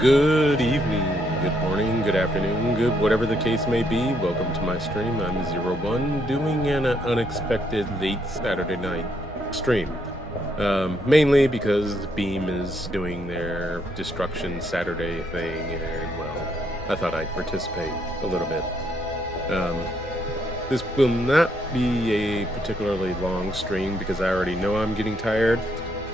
Good evening, good morning, good afternoon, good whatever the case may be. Welcome to my stream. I'm 01, doing an unexpected late Saturday night stream. Mainly because Beam is doing their Destruction Saturday thing, and well, I thought I'd participate a little bit. This will not be a particularly long stream because I already know I'm getting tired.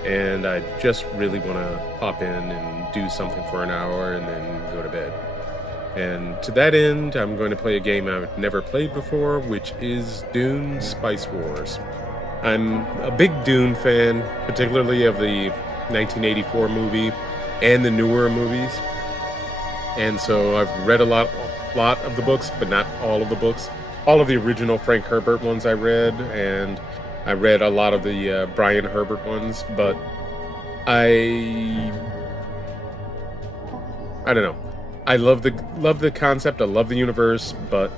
And I just really want to pop in and do something for an hour and then go to bed. And to that end, I'm going to play a game I've never played before, which is Dune Spice Wars. I'm a big Dune fan, particularly of the 1984 movie and the newer movies. And so I've read a lot of the books, but not all of the books. All of the original Frank Herbert ones I read, and I read a lot of the Brian Herbert ones, but I don't know. I love the concept. I love the universe, but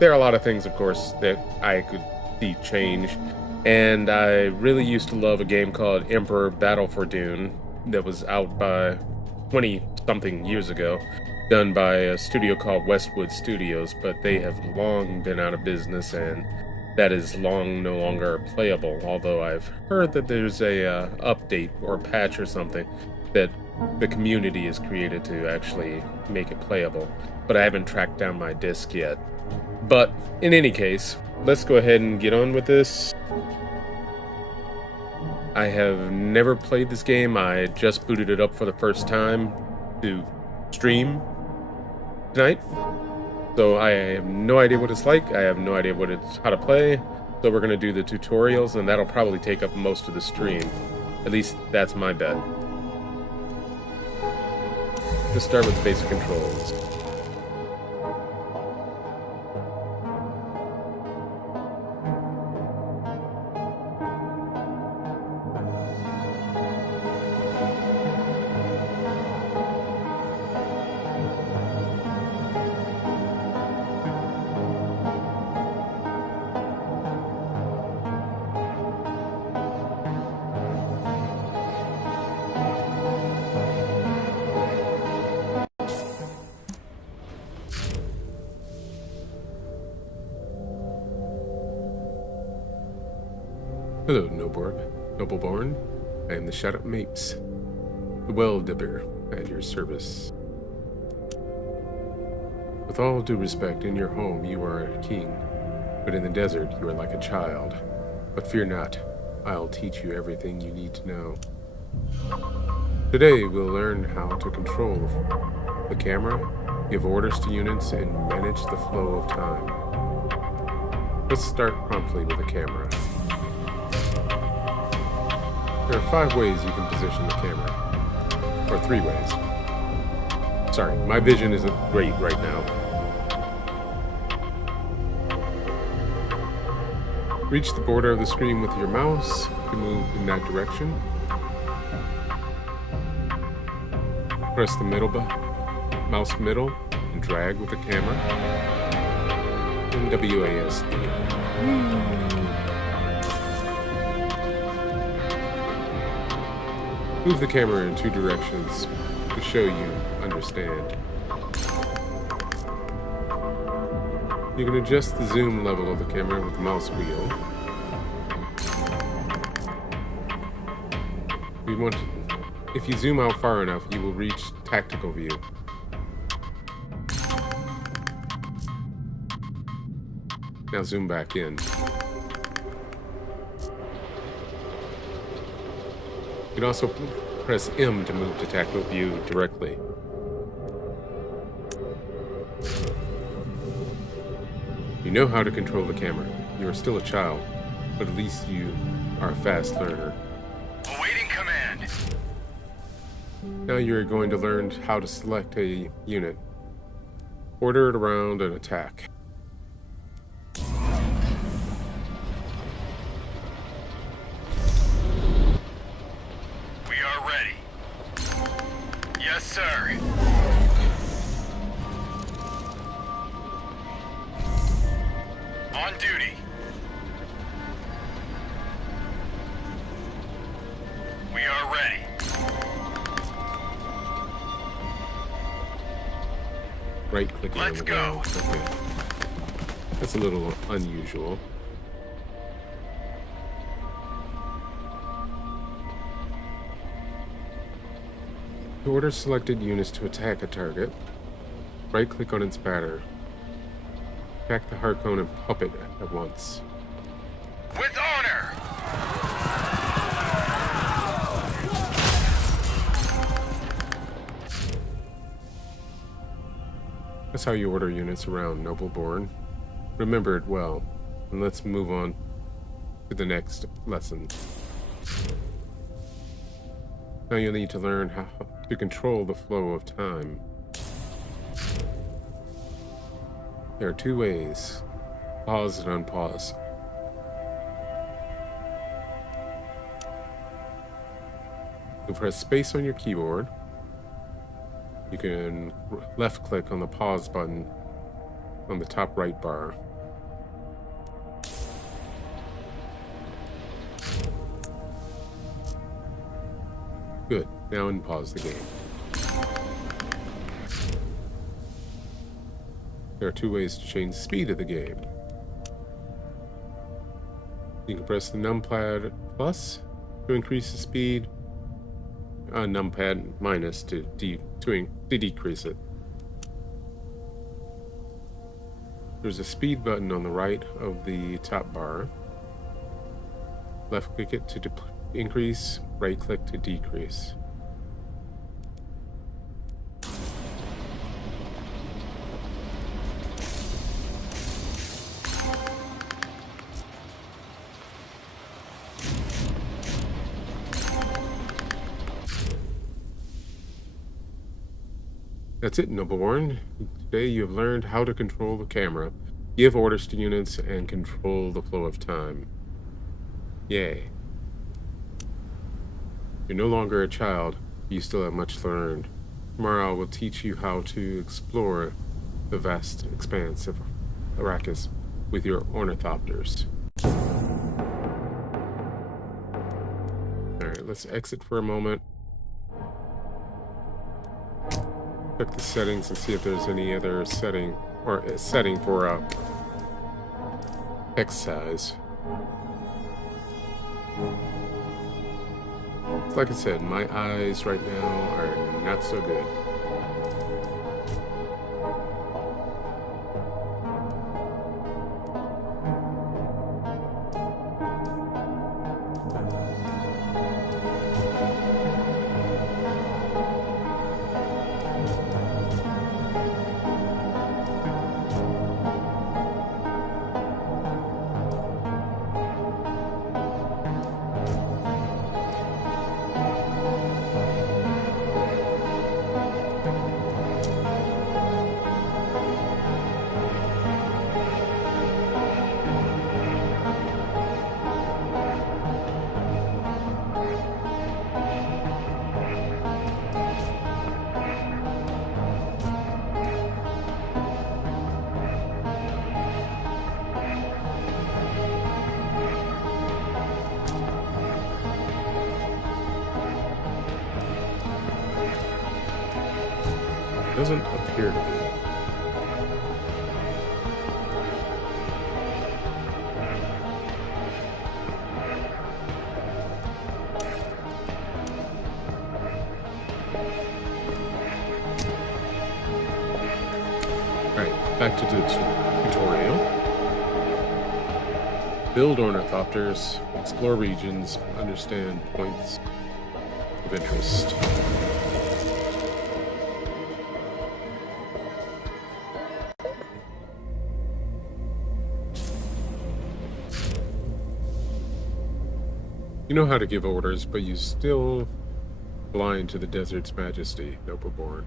there are a lot of things, of course, that I could see change. And I really used to love a game called Emperor Battle for Dune that was out by 20-something years ago, done by a studio called Westwood Studios, but they have long been out of business, and that is long no longer playable, although I've heard that there's a update or patch or something that the community has created to actually make it playable, but I haven't tracked down my disc yet. But in any case, let's go ahead and get on with this. I have never played this game. I just booted it up for the first time to stream tonight. So I have no idea what it's like. I have no idea how to play. So we're going to do the tutorials, and that'll probably take up most of the stream. At least that's my bet. Let's start with basic controls. Hello, Nobleborn. I am the Shut Up Mapes, the Well Dipper, at your service. With all due respect, in your home you are a king, but in the desert you are like a child. But fear not, I'll teach you everything you need to know. Today, we'll learn how to control the camera, give orders to units, and manage the flow of time. Let's start promptly with the camera. There are 5 ways you can position the camera. Or 3 ways. Sorry, my vision isn't great right now. Reach the border of the screen with your mouse to move in that direction. Press the mouse middle and drag with the camera. And WASD. Move the camera in 2 directions to show you understand. You can adjust the zoom level of the camera with the mouse wheel. If you zoom out far enough, you will reach tactical view. Now zoom back in. You can also press M to move to tactical view directly. You know how to control the camera. You are still a child, but at least you are a fast learner. Awaiting command. Now you're going to learn how to select a unit, order it around, and attack. We are ready. Yes, sir. On duty. We are ready. Right-clicking on Let's the go. ground. Okay. That's a little unusual. To order selected units to attack a target, right-click on its batter. Attack the Harcone and Puppet at once. With honor. That's how you order units around Nobleborn. Remember it well, and let's move on to the next lesson. Now you'll need to learn how to control the flow of time. There are 2 ways: pause and unpause. You press space on your keyboard. You can left click on the pause button on the top right bar. Good. Now unpause the game. There are 2 ways to change the speed of the game. You can press the numpad plus to increase the speed, numpad minus to decrease it. There's a speed button on the right of the top bar. Left click it to increase, right click to decrease. That's it, Nobleborn. Today you have learned how to control the camera, give orders to units, and control the flow of time. Yay. You're no longer a child, but you still have much learned. Tomorrow I will teach you how to explore the vast expanse of Arrakis with your ornithopters. Alright, let's exit for a moment. Check the settings and see if there's any other setting or a setting for text size. Like I said, my eyes right now are not so good. Doesn't appear to be. Alright, back to the tutorial. Build ornithopters, explore regions, understand points of interest. You know how to give orders, but you still blind to the desert's majesty, Noble-born.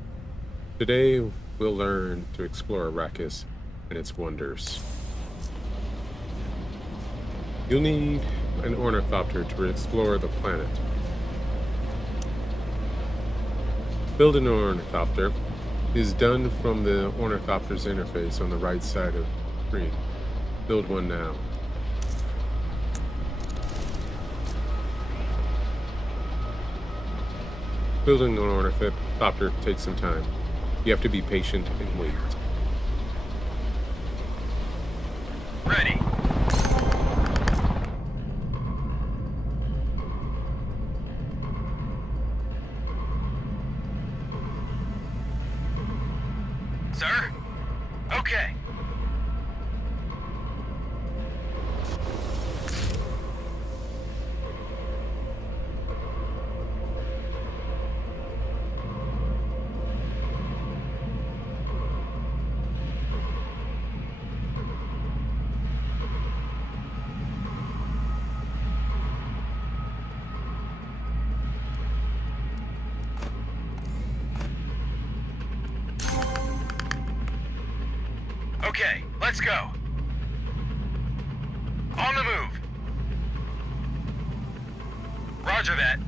Today, we'll learn to explore Arrakis and its wonders. You'll need an ornithopter to explore the planet. Build an ornithopter is done from the ornithopter's interface on the right side of the screen. Build one now. Building an ornithopter takes some time. You have to be patient and wait. Ready. Sir? Okay. Okay, let's go. On the move. Roger that.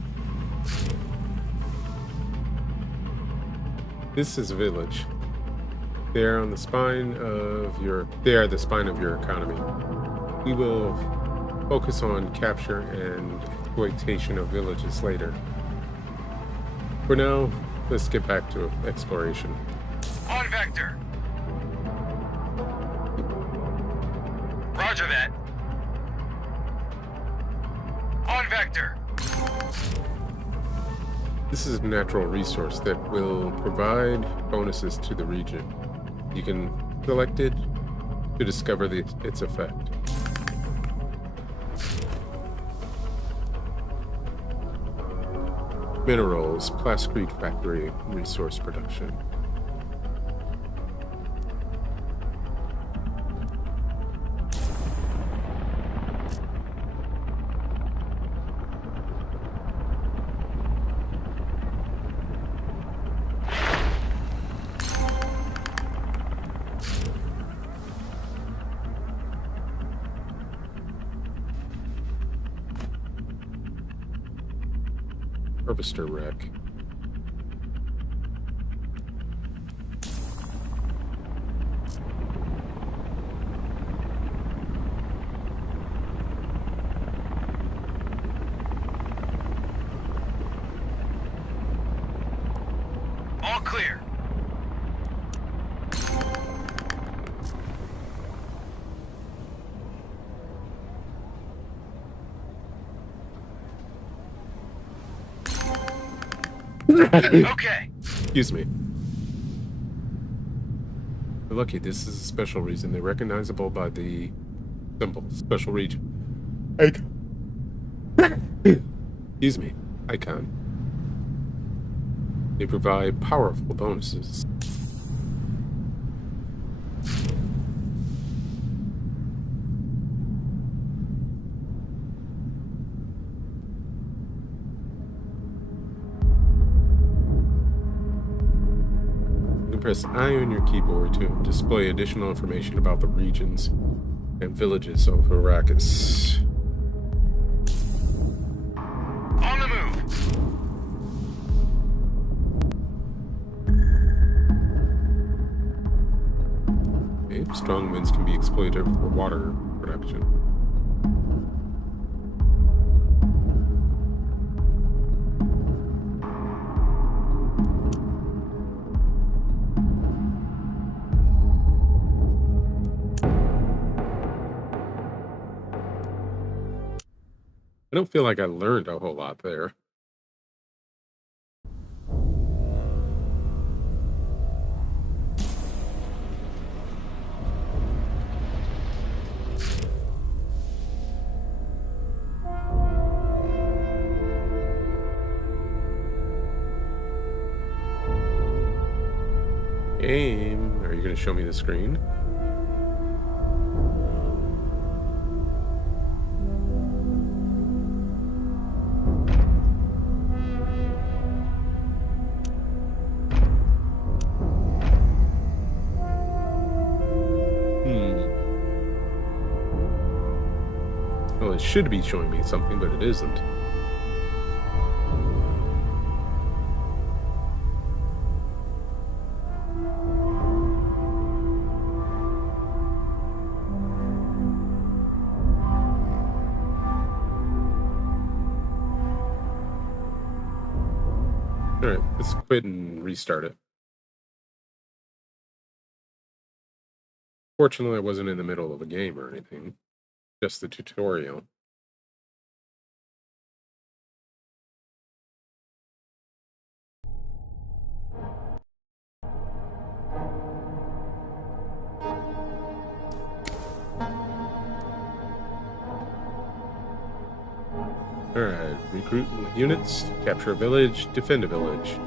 This is a village. They are the spine of your economy. We will focus on capture and exploitation of villages later. For now, let's get back to exploration. On vector. Roger that. On vector. This is a natural resource that will provide bonuses to the region. You can select it to discover its effect. Minerals, Plascrete Factory, resource production. Harvester rack. All clear. Okay. Excuse me. You're lucky, this is a special region. They're recognizable by the symbol. Special region. Excuse me. Icon. They provide powerful bonuses. Press I on your keyboard to display additional information about the regions and villages of Arrakis. On the move. Okay, strong winds can be exploited for water production. I don't feel like I learned a whole lot there. Game. Are you going to show me the screen? Well, it should be showing me something, but it isn't. Alright, let's quit and restart it. Fortunately, I wasn't in the middle of a game or anything. Just the tutorial. Alright, recruit units, capture a village, defend a village.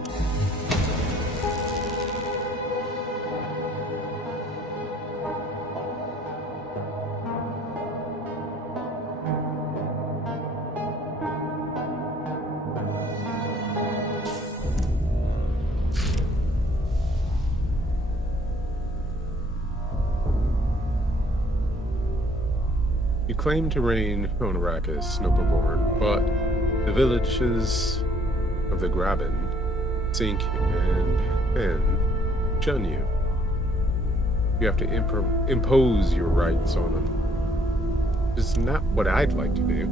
You claim to reign on Arrakis, Noble-born, but the villages of the Graben, Sink, and Pen shun you. You have to impose your rights on them. It's not what I'd like to do.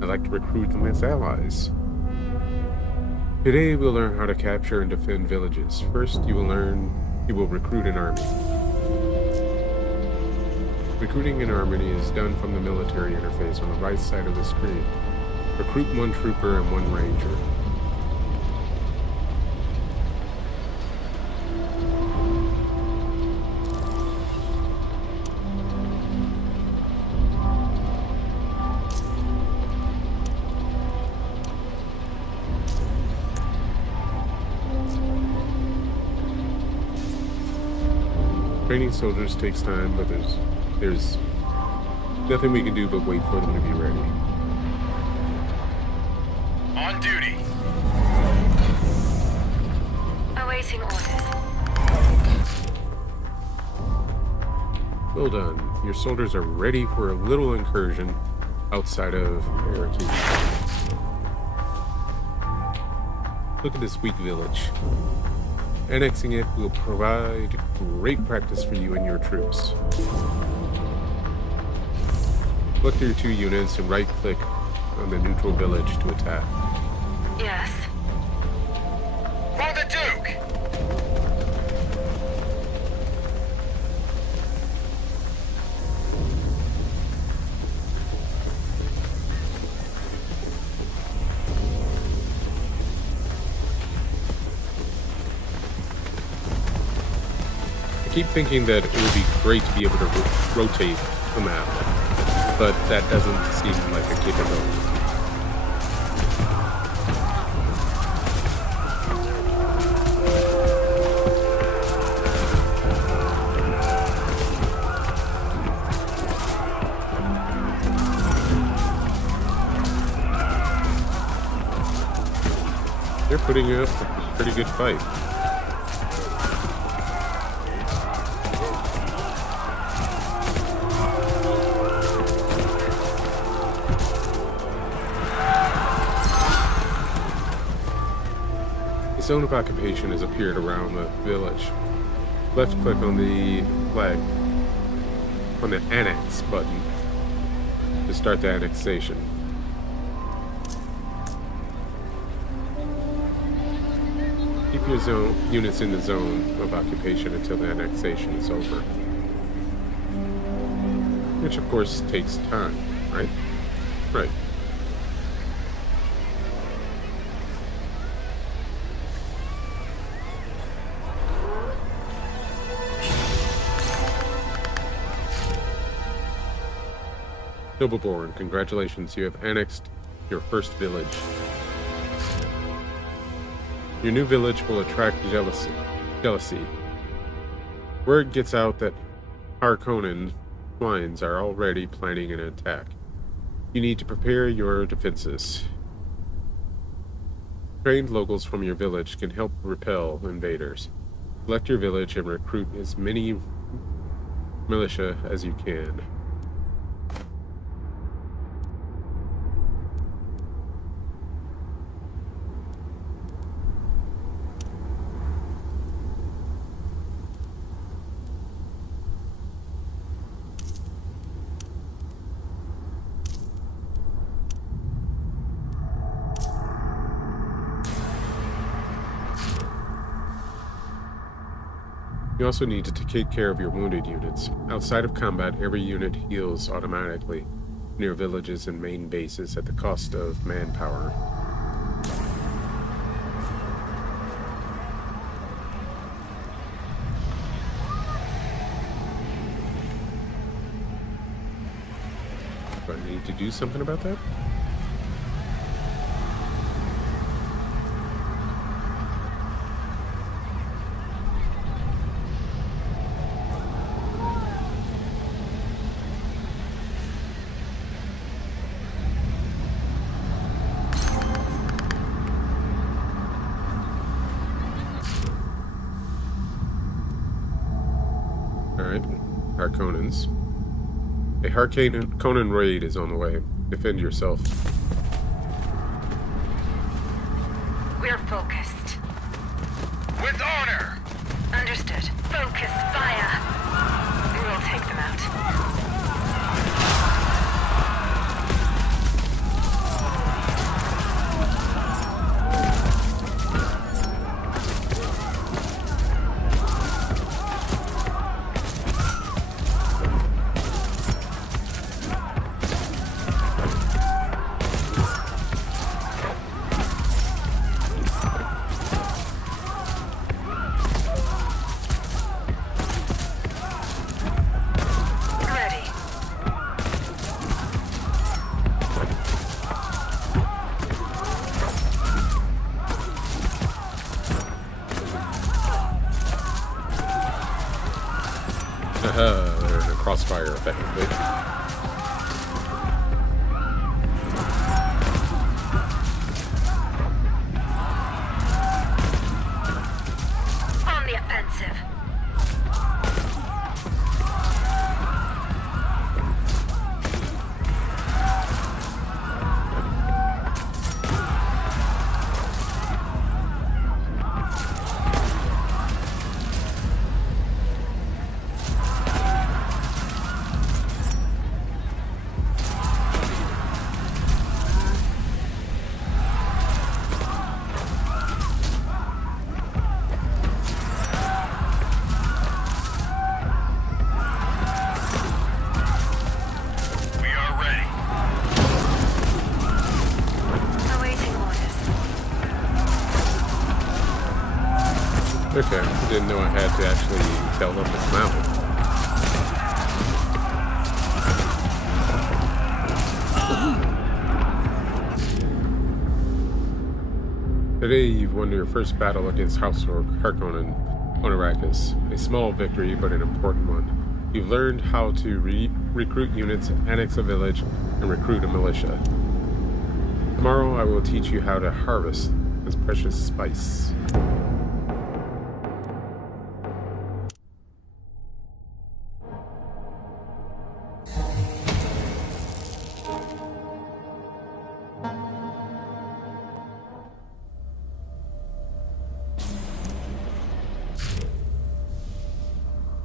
I'd like to recruit them as allies. Today we'll learn how to capture and defend villages. First, you will recruit an army. Recruiting an army is done from the military interface on the right side of the screen. Recruit one trooper and one ranger. Training soldiers takes time, but there's nothing we can do but wait for them to be ready. On duty. Awaiting orders. Well done. Your soldiers are ready for a little incursion outside of Arrakis. Look at this weak village. Annexing it will provide great practice for you and your troops. Select your two units and right-click on the neutral village to attack. Yes. For the Duke! I keep thinking that it would be great to be able to rotate the map, but that doesn't seem like a capability. They're putting up a pretty good fight. A zone of occupation has appeared around the village. Left click on the flag, on the annex button to start the annexation. Keep your units in the zone of occupation until the annexation is over. Which of course takes time, right? Right. Noble-born, congratulations, you have annexed your first village. Your new village will attract jealousy. Word gets out that Harkonnen swines are already planning an attack. You need to prepare your defenses. Trained locals from your village can help repel invaders. Select your village and recruit as many militia as you can. You also need to take care of your wounded units. Outside of combat, every unit heals automatically near villages and main bases at the cost of manpower. Do I need to do something about that? Harkonnens. A Harkonnen raid is on the way. Defend yourself. We're focused. With honor! Understood. Focus fire. We'll take them out. They're in a crossfire, effectively. On the offensive. Okay, I didn't know I had to actually tell them to come out. Today you've won your first battle against House Harkonnen on Arrakis. A small victory, but an important one. You've learned how to recruit units, annex a village, and recruit a militia. Tomorrow I will teach you how to harvest this precious spice.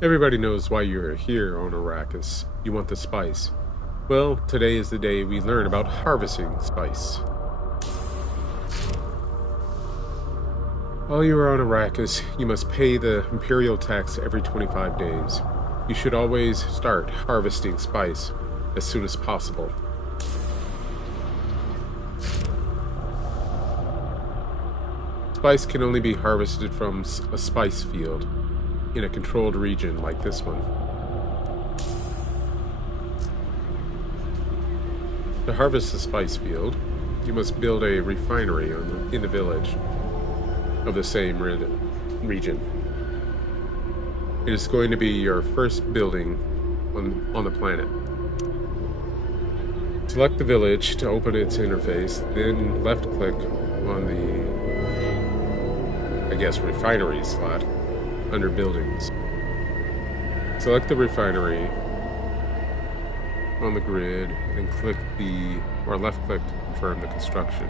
Everybody knows why you're here on Arrakis. You want the spice. Well, today is the day we learn about harvesting spice. While you are on Arrakis, you must pay the Imperial tax every 25 days. You should always start harvesting spice as soon as possible. Spice can only be harvested from a spice field in a controlled region like this one. To harvest the spice field, you must build a refinery in the village of the same region. It is going to be your first building on the planet. Select the village to open its interface, then left-click on the, refinery slot under Buildings. Select the refinery on the grid and left-click to confirm the construction.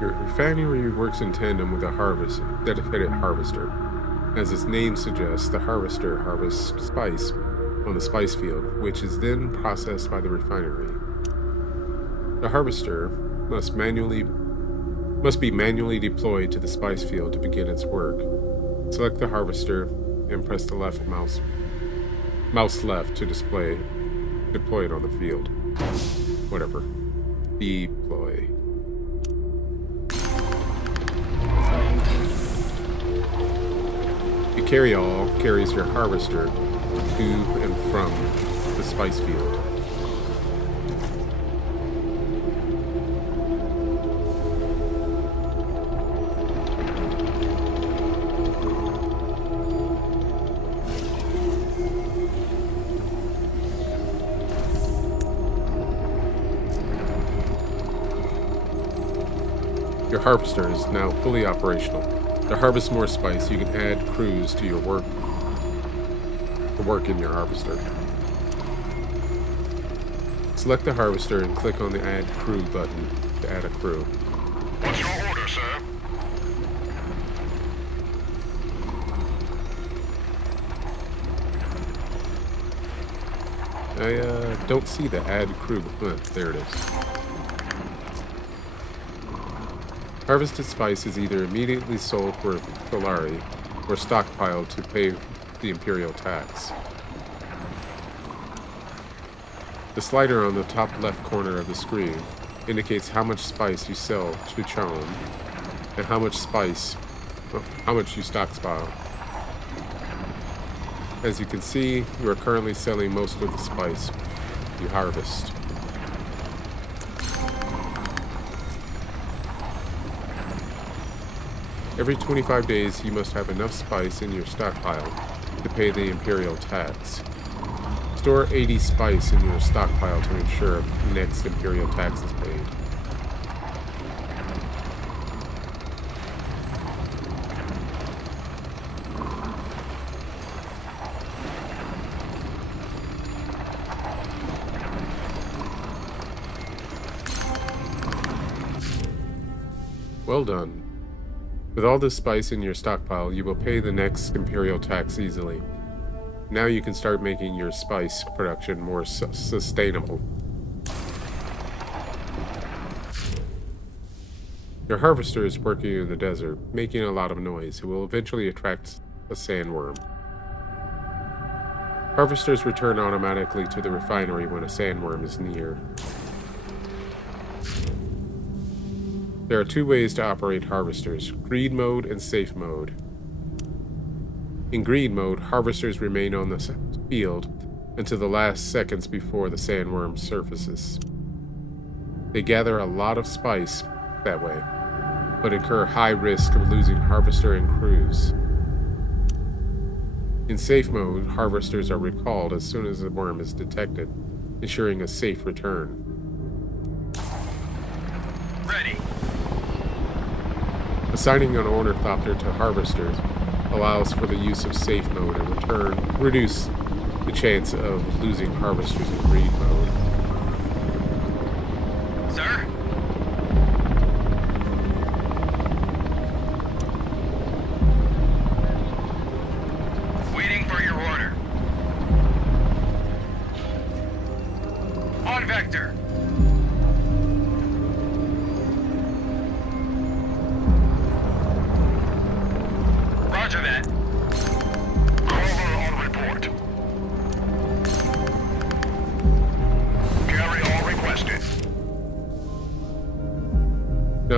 Your refinery works in tandem with a dedicated harvester. As its name suggests, the harvester harvests spice on the spice field, which is then processed by the refinery. The harvester must be manually deployed to the spice field to begin its work. Select the harvester and press the mouse left to deploy it on the field. Whatever. Deploy. The carry-all carries your harvester to and from the spice field. Your harvester is now fully operational. To harvest more spice, you can add crews to your work in your harvester. Select the harvester and click on the Add Crew button to add a crew. What's your order, sir? I don't see the Add Crew. There it is. Harvested spice is either immediately sold for Solari or stockpiled to pay the Imperial tax. The slider on the top left corner of the screen indicates how much spice you sell to Chom and how much you stockpile. As you can see, you are currently selling most of the spice you harvest. Every 25 days, you must have enough spice in your stockpile to pay the Imperial tax. Store 80 spice in your stockpile to ensure the next Imperial tax is paid. Well done. With all this spice in your stockpile, you will pay the next Imperial tax easily. Now you can start making your spice production more sustainable. Your harvester is working in the desert, making a lot of noise. It will eventually attract a sandworm. Harvesters return automatically to the refinery when a sandworm is near. There are two ways to operate harvesters, greed mode and safe mode. In greed mode, harvesters remain on the field until the last seconds before the sandworm surfaces. They gather a lot of spice that way, but incur high risk of losing harvester and crews. In safe mode, harvesters are recalled as soon as the worm is detected, ensuring a safe return. Ready. Assigning an ornithopter to harvesters allows for the use of safe mode and reduce the chance of losing harvesters in greed mode. Sir? Waiting for your order. On vector.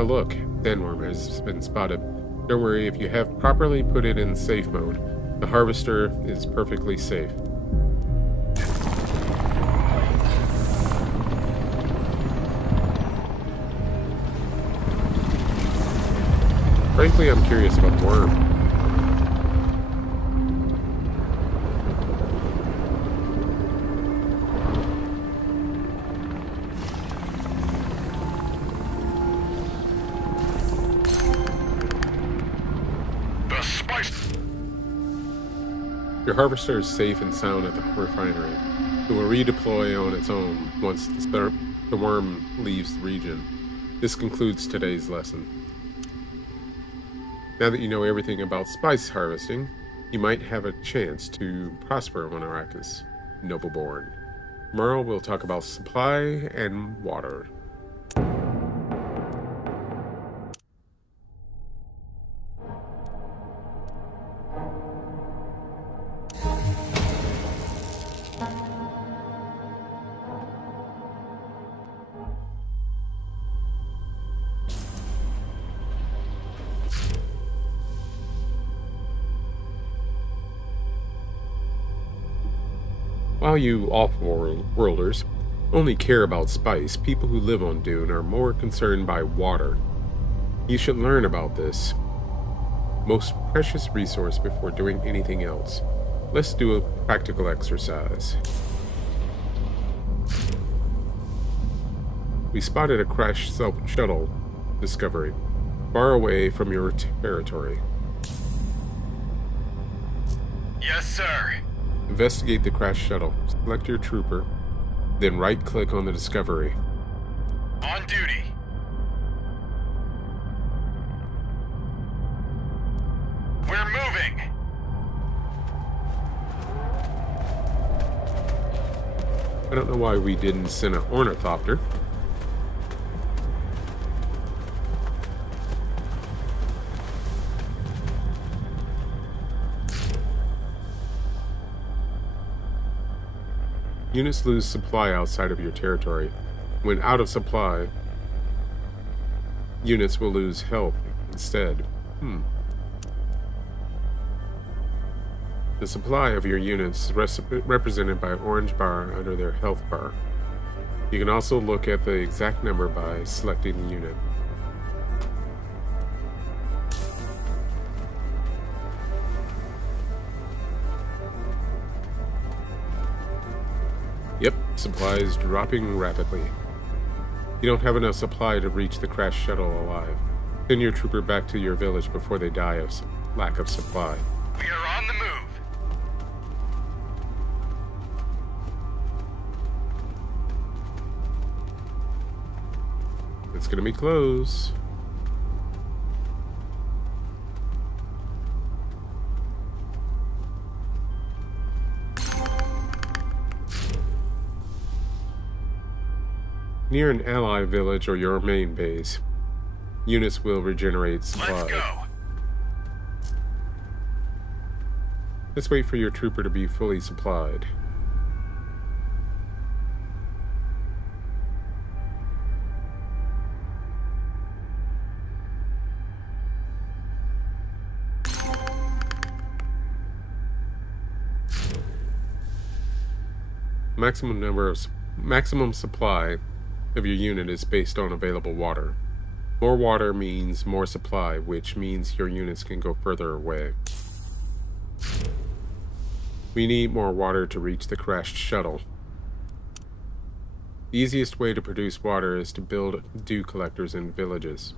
look, sandworm has been spotted. Don't worry, if you have properly put it in safe mode, the harvester is perfectly safe. Frankly, I'm curious about the worm. Your harvester is safe and sound at the refinery. It will redeploy on its own once the worm leaves the region. This concludes today's lesson. Now that you know everything about spice harvesting, you might have a chance to prosper on Arrakis, Nobleborn. Tomorrow we'll talk about supply and water. While you off-worlders only care about spice, people who live on Dune are more concerned by water. You should learn about this most precious resource before doing anything else. Let's do a practical exercise. We spotted a crashed shuttle Discovery, far away from your territory. Yes, sir. Investigate the crashed shuttle. Select your trooper, then right-click on the Discovery. On duty. We're moving. I don't know why we didn't send an ornithopter. Units lose supply outside of your territory. When out of supply, units will lose health instead. The supply of your units is represented by an orange bar under their health bar. You can also look at the exact number by selecting the unit. Yep, supply is dropping rapidly. You don't have enough supply to reach the crashed shuttle alive. Send your trooper back to your village before they die of lack of supply. We are on the move. It's gonna be close. Near an ally village or your main base, units will regenerate supply. Let's go. Let's wait for your trooper to be fully supplied. Maximum supply of your unit is based on available water. More water means more supply, which means your units can go further away. We need more water to reach the crashed shuttle. The easiest way to produce water is to build dew collectors in villages.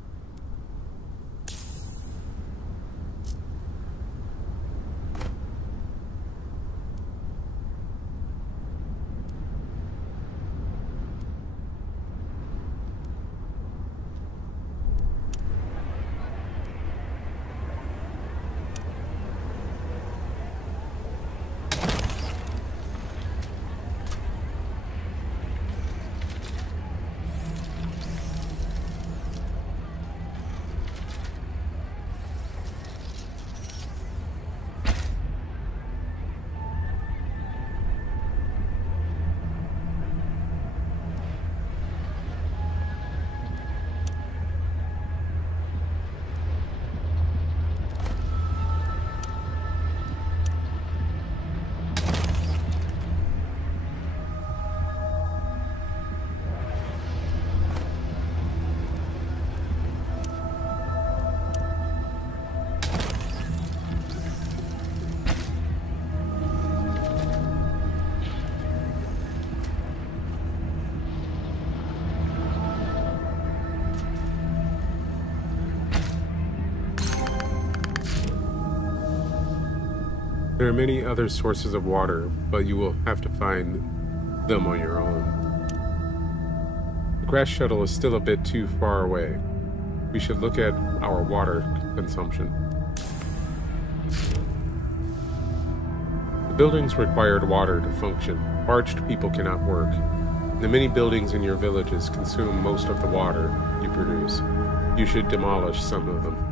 There are many other sources of water, but you will have to find them on your own. The crash shuttle is still a bit too far away. We should look at our water consumption. The buildings required water to function. Parched people cannot work. The many buildings in your villages consume most of the water you produce. You should demolish some of them.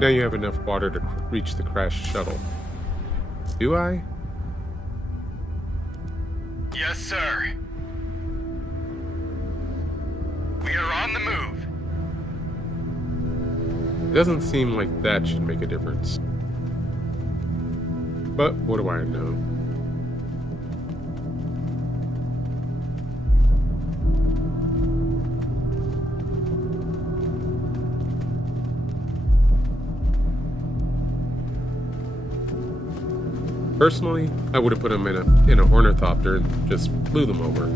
Now you have enough water to reach the crashed shuttle. Do I? Yes, sir. We are on the move. It doesn't seem like that should make a difference. But what do I know? Personally, I would have put them in a ornithopter and just flew them over.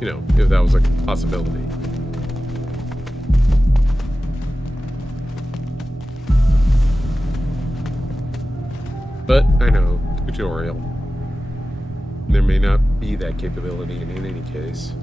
You know, if that was a possibility. But I know, tutorial. There may not be that capability in any case.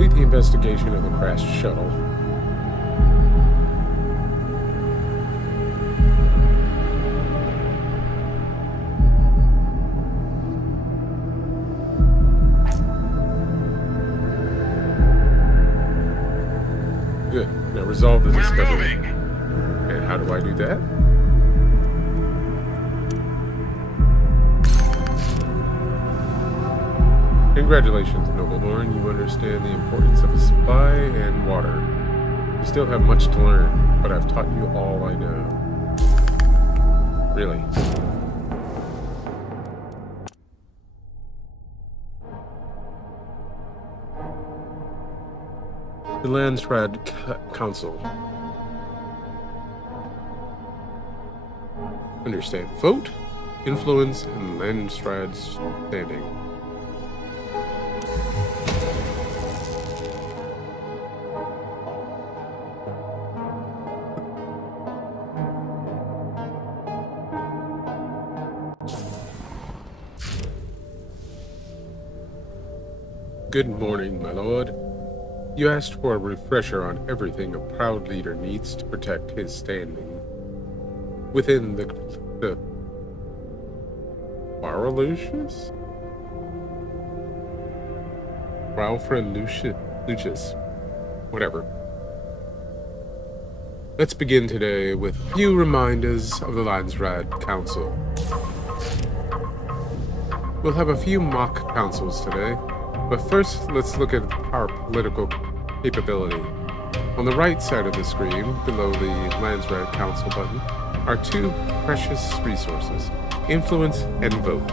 Complete the investigation of the crashed shuttle. Good. Now resolve the discovery. And how do I do that? Congratulations, Nobleborn. You understand the importance of a supply and water. You still have much to learn, but I've taught you all I know. Really. The Landsraad Council. Understand. Vote, influence, and Landsraad's standing. Good morning, my lord. You asked for a refresher on everything a proud leader needs to protect his standing within the Lucius? Ralfred Lucius. Whatever. Let's begin today with a few reminders of the Landsraad Council. We'll have a few mock councils today, but first let's look at our political capability. On the right side of the screen, below the Landsraad Council button, are two precious resources, influence and vote.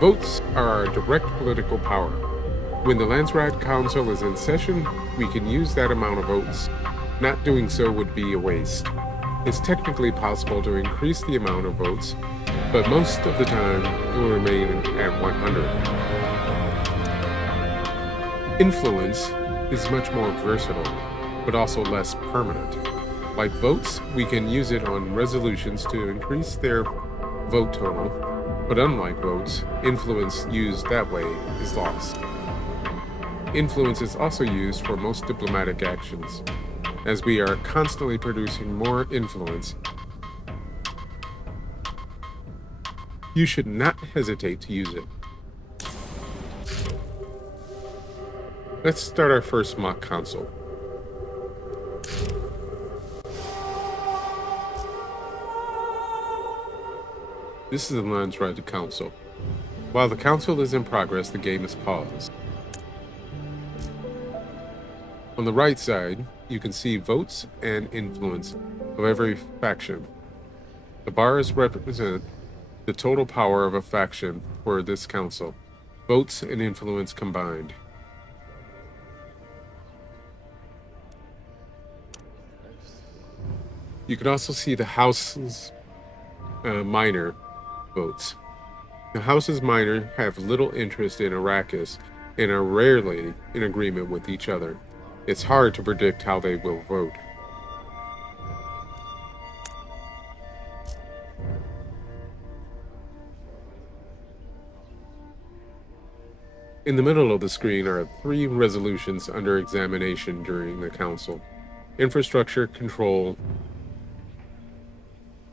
Votes are our direct political power. When the Landsraad Council is in session, we can use that amount of votes. Not doing so would be a waste. It's technically possible to increase the amount of votes, but most of the time it will remain at 100. Influence is much more versatile. but also less permanent. Like votes, we can use it on resolutions to increase their vote total, but unlike votes, influence used that way is lost. Influence is also used for most diplomatic actions. As we are constantly producing more influence, you should not hesitate to use it. Let's start our first mock console. This is the Lines Ride to Council. While the council is in progress, the game is paused. On the right side, you can see votes and influence of every faction. The bars represent the total power of a faction for this council, votes and influence combined. You can also see the house's minor votes. The house's minor have little interest in Arrakis and are rarely in agreement with each other. It's hard to predict how they will vote. In the middle of the screen are 3 resolutions under examination during the council: infrastructure control,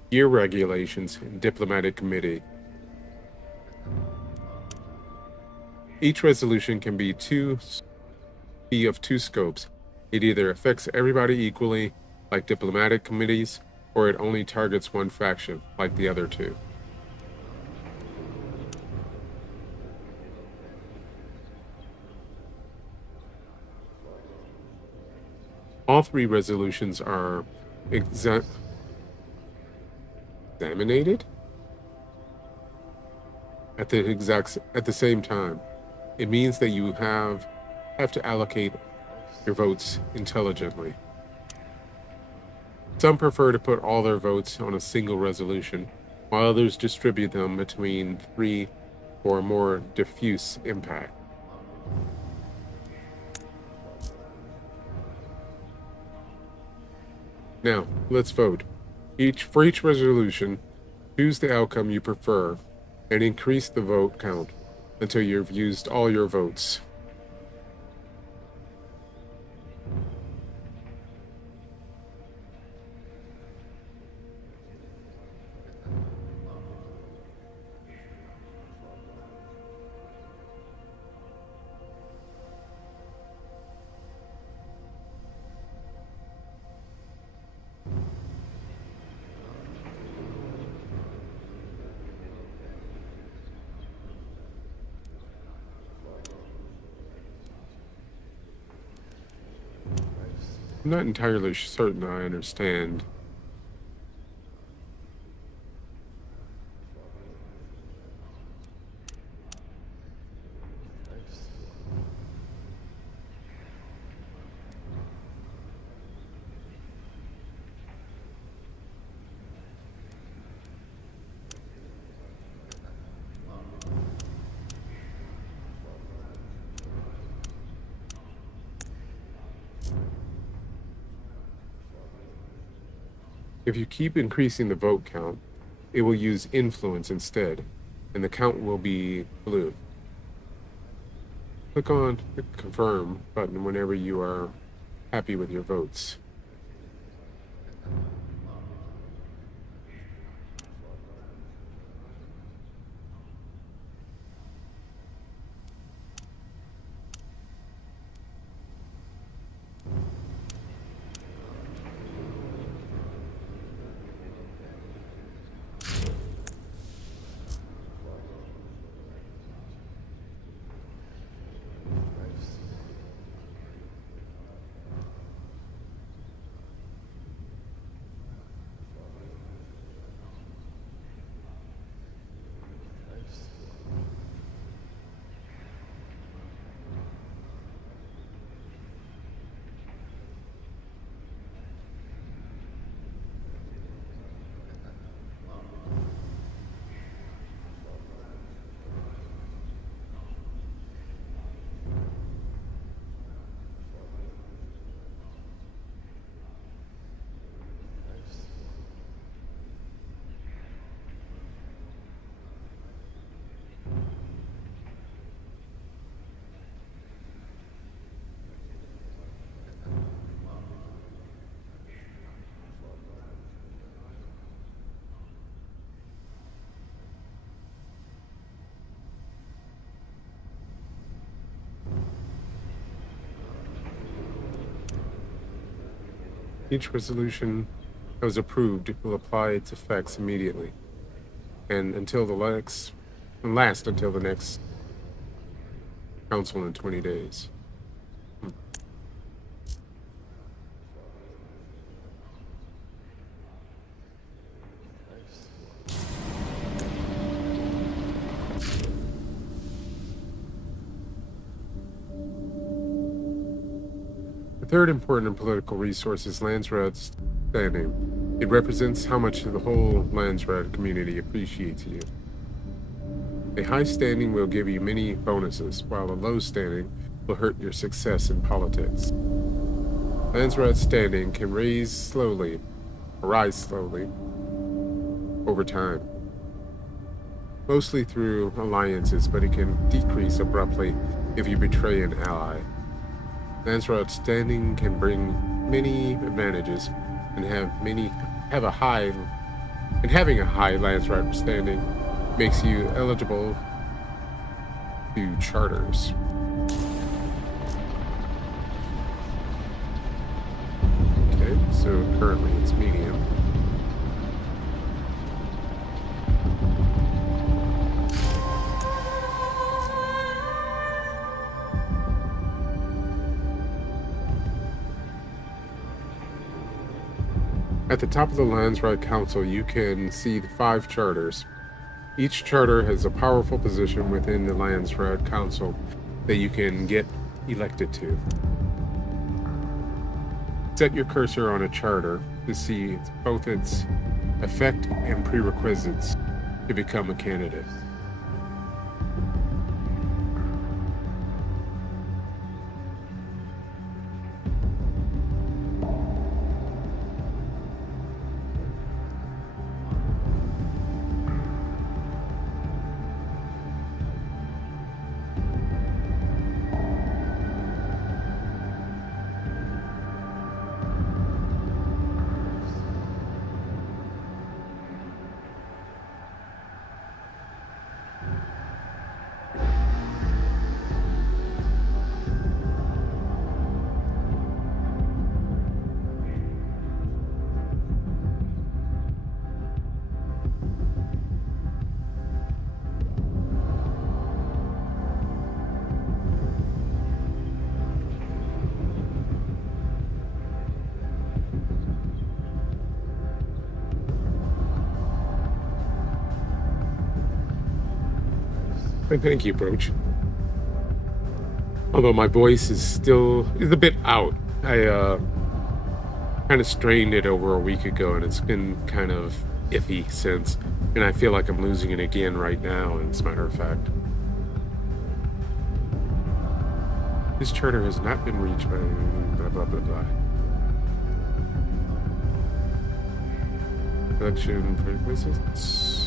gear regulations, and diplomatic committee. Each resolution can be of 2 scopes. It either affects everybody equally, like diplomatic committees, or it only targets one faction, like the other 2. All 3 resolutions are examinated at the same time. It means that you have to allocate your votes intelligently. Some prefer to put all their votes on a single resolution, while others distribute them between 3 for a more diffuse impact. Now, let's vote. For each resolution, choose the outcome you prefer and increase the vote count until you've used all your votes. I'm not entirely certain I understand. If you keep increasing the vote count, it will use influence instead, and the count will be blue. Click on the confirm button whenever you are happy with your votes. Each resolution that was approved will apply its effects immediately, and last until the next council in 20 days. The third important political resource is Landsraad's standing. It represents how much the whole Landsraad community appreciates you. A high standing will give you many bonuses, while a low standing will hurt your success in politics. Landsraad's standing can rise slowly over time, mostly through alliances, but it can decrease abruptly if you betray an ally. Landsraad's standing can bring many advantages, and having a high Landsraad standing makes you eligible to charters. Okay, so currently it's medium. At the top of the Landsraad Council, you can see the 5 charters. Each charter has a powerful position within the Landsraad Council that you can get elected to. Set your cursor on a charter to see both its effect and prerequisites to become a candidate. Thank you, Broach. Although my voice is a bit out. I kind of strained it over a week ago, and it's been kind of iffy since. And I feel like I'm losing it again right now, as a matter of fact. This charter has not been reached by blah blah blah blah. Election prerequisites.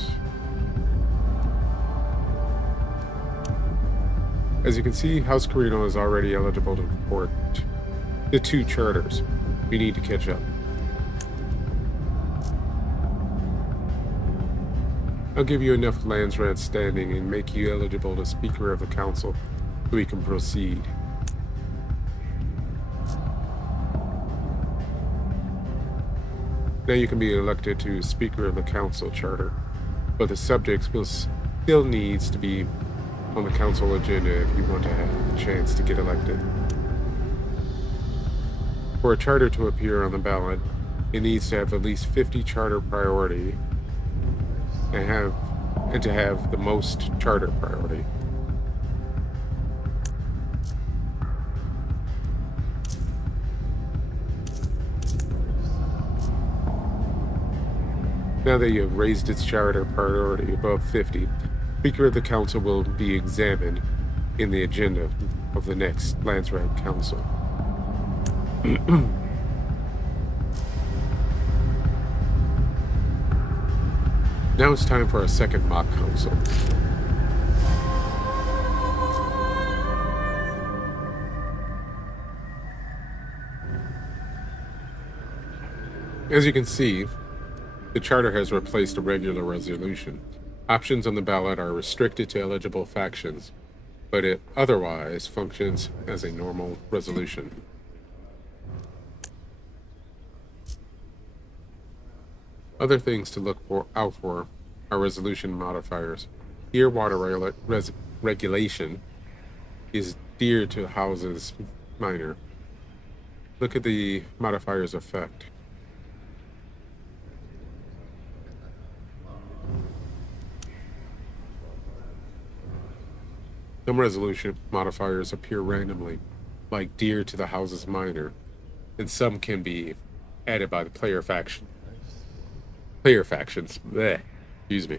As you can see, House Carino is already eligible to report the 2 charters. We need to catch up. I'll give you enough Landsraad standing and make you eligible to Speaker of the Council so we can proceed. Now you can be elected to Speaker of the Council charter, but the subjects will still needs to be on the council agenda if you want to have a chance to get elected. For a charter to appear on the ballot, it needs to have at least 50 charter priority and to have the most charter priority. Now that you have raised its charter priority above 50, Speaker of the Council will be examined in the agenda of the next Landsraad Council. Now it's time for our second mock council. As you can see, the charter has replaced a regular resolution. Options on the ballot are restricted to eligible factions, but it otherwise functions as a normal resolution. Other things to look out for are resolution modifiers. Here, water regulation is dear to houses minor. Look at the modifier's effect. Some resolution modifiers appear randomly, like dear to the house's minor, and some can be added by the player factions. Bleh. Excuse me.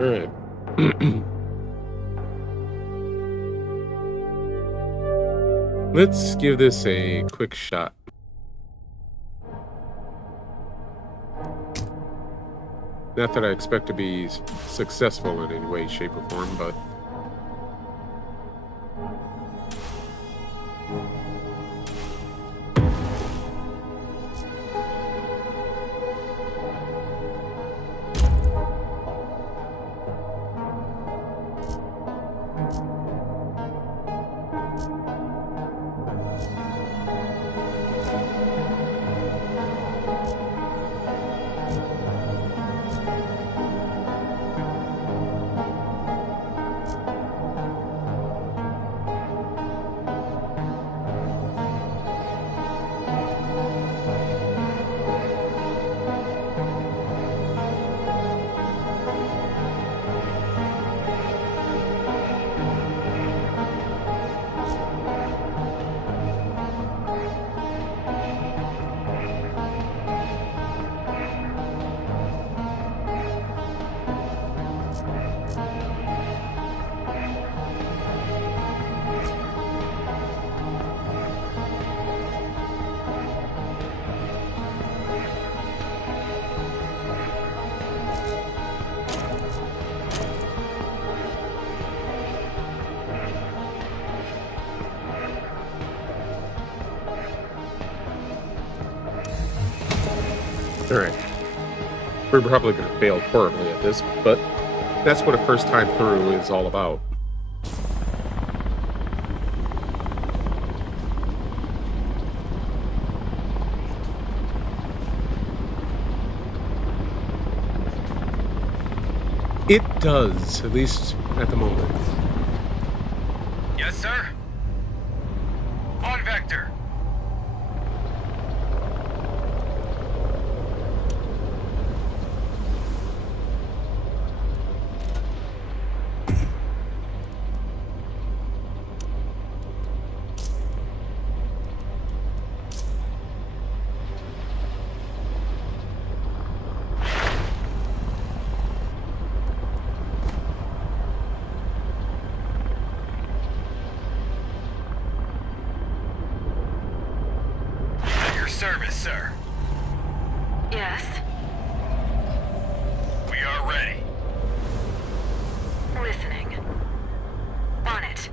All right. Let's give this a quick shot. Not that I expect to be successful in any way, shape, or form, but all right. We're probably going to fail horribly at this, but that's what a first time through is all about. It does, at least at the moment. Yes, sir. On vector. Service, sir. Yes. We are ready. Listening. On it.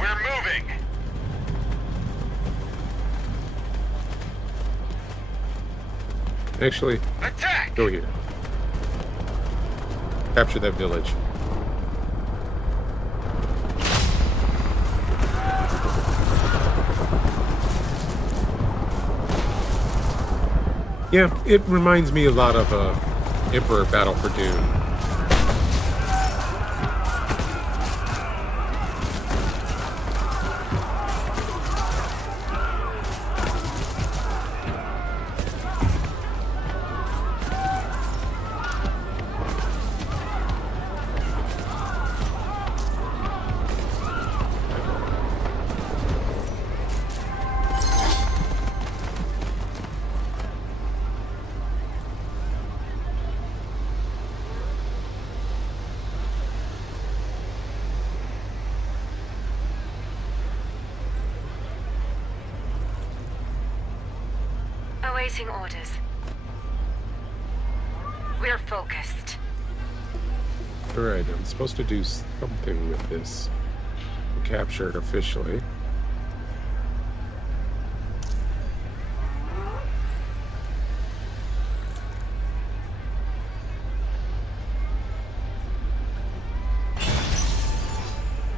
We're moving. Actually, Attack! go here. Capture that village. Yeah, it reminds me a lot of Emperor Battle for Dune. Awaiting orders. We're focused. Alright, I'm supposed to do something with this. Capture it officially.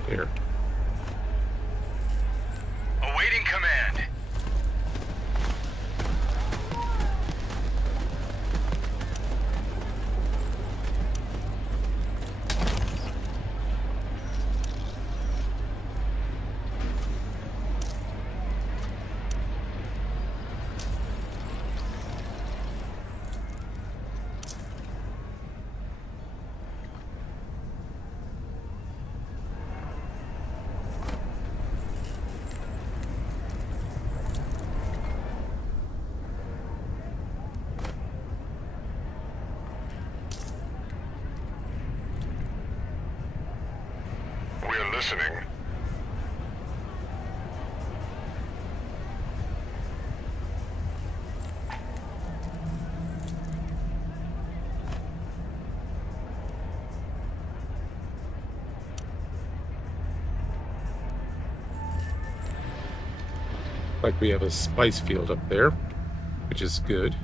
Here. Awaiting command. We're listening. Like we have a spice field up there, which is good.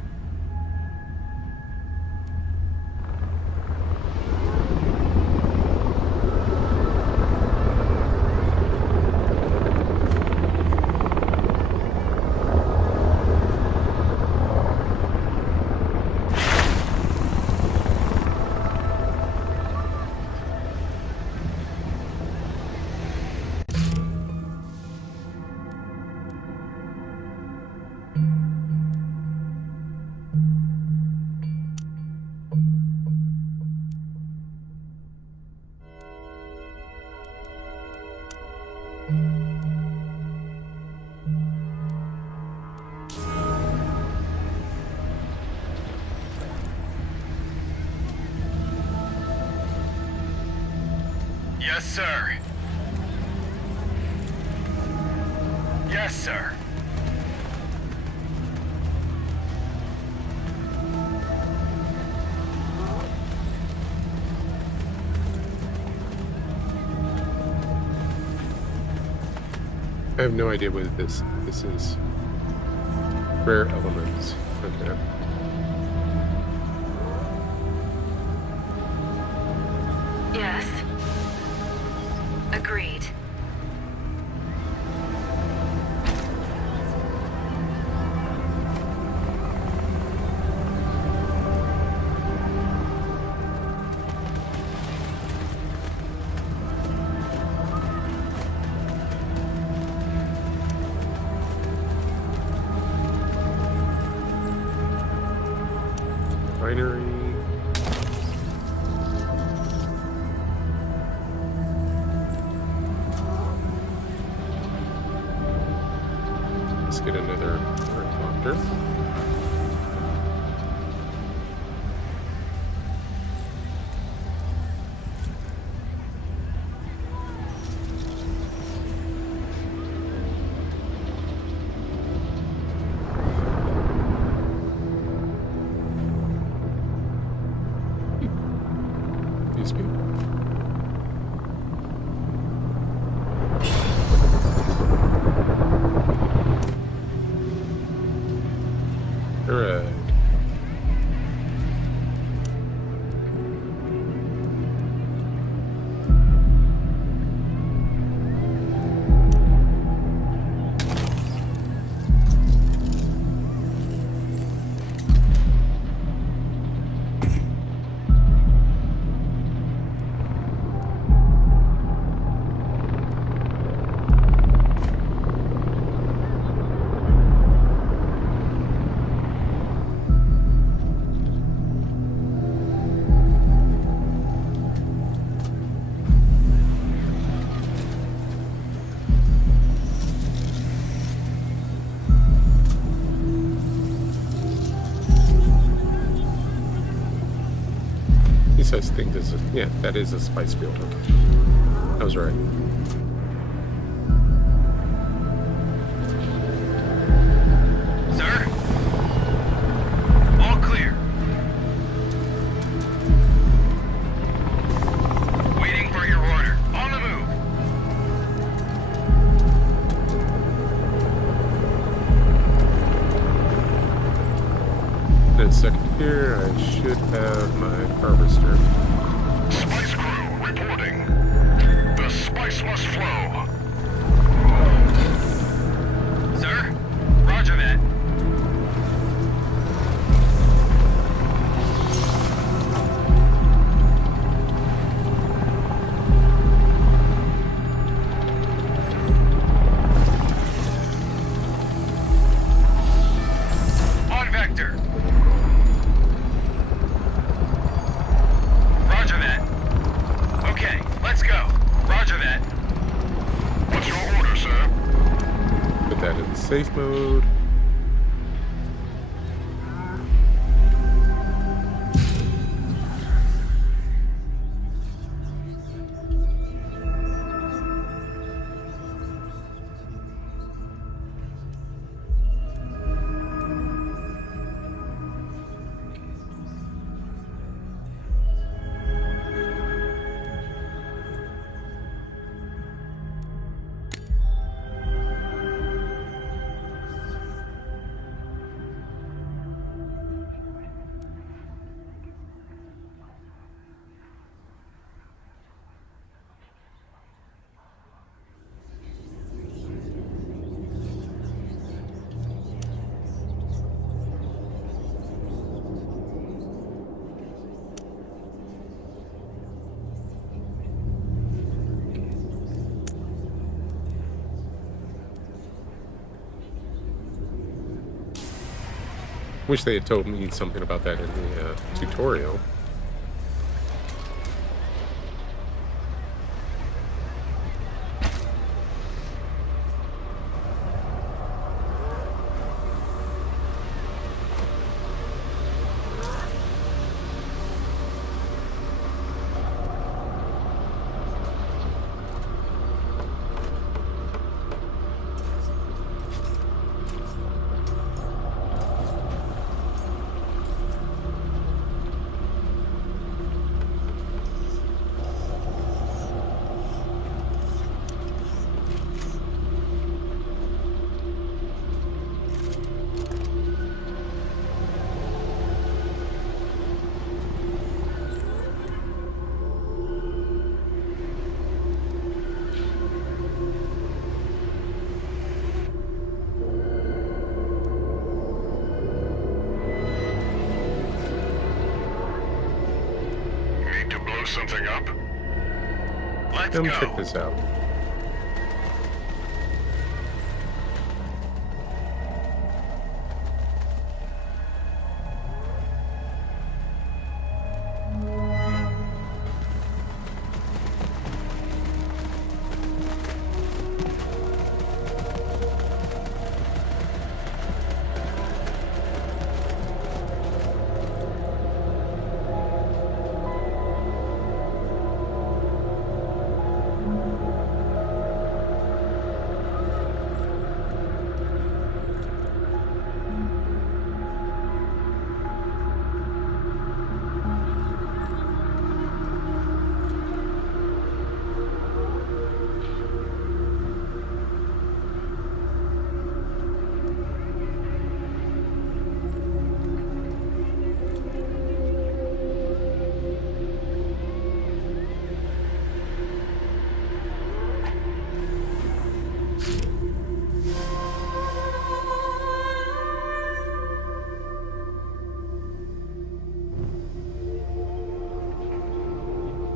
Yes, sir. Yes, sir. I have no idea what this is. Rare elements. Okay. Yes. Agreed. Binary. Let's get another helicopter. Excuse me. Alright. I think this is, yeah, that is a spice field. Okay. I was right. Sir? second here. I should have my harvester. Spice crew reporting. The spice must flow. Sir? Roger that. On vector. Roger that. Okay, let's go. Roger that. What's your order, sir? Put that in safe mode. Wish they had told me something about that in the tutorial. Need to blow something up? Let's Come go. check this out.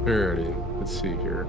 Alrighty, let's see here.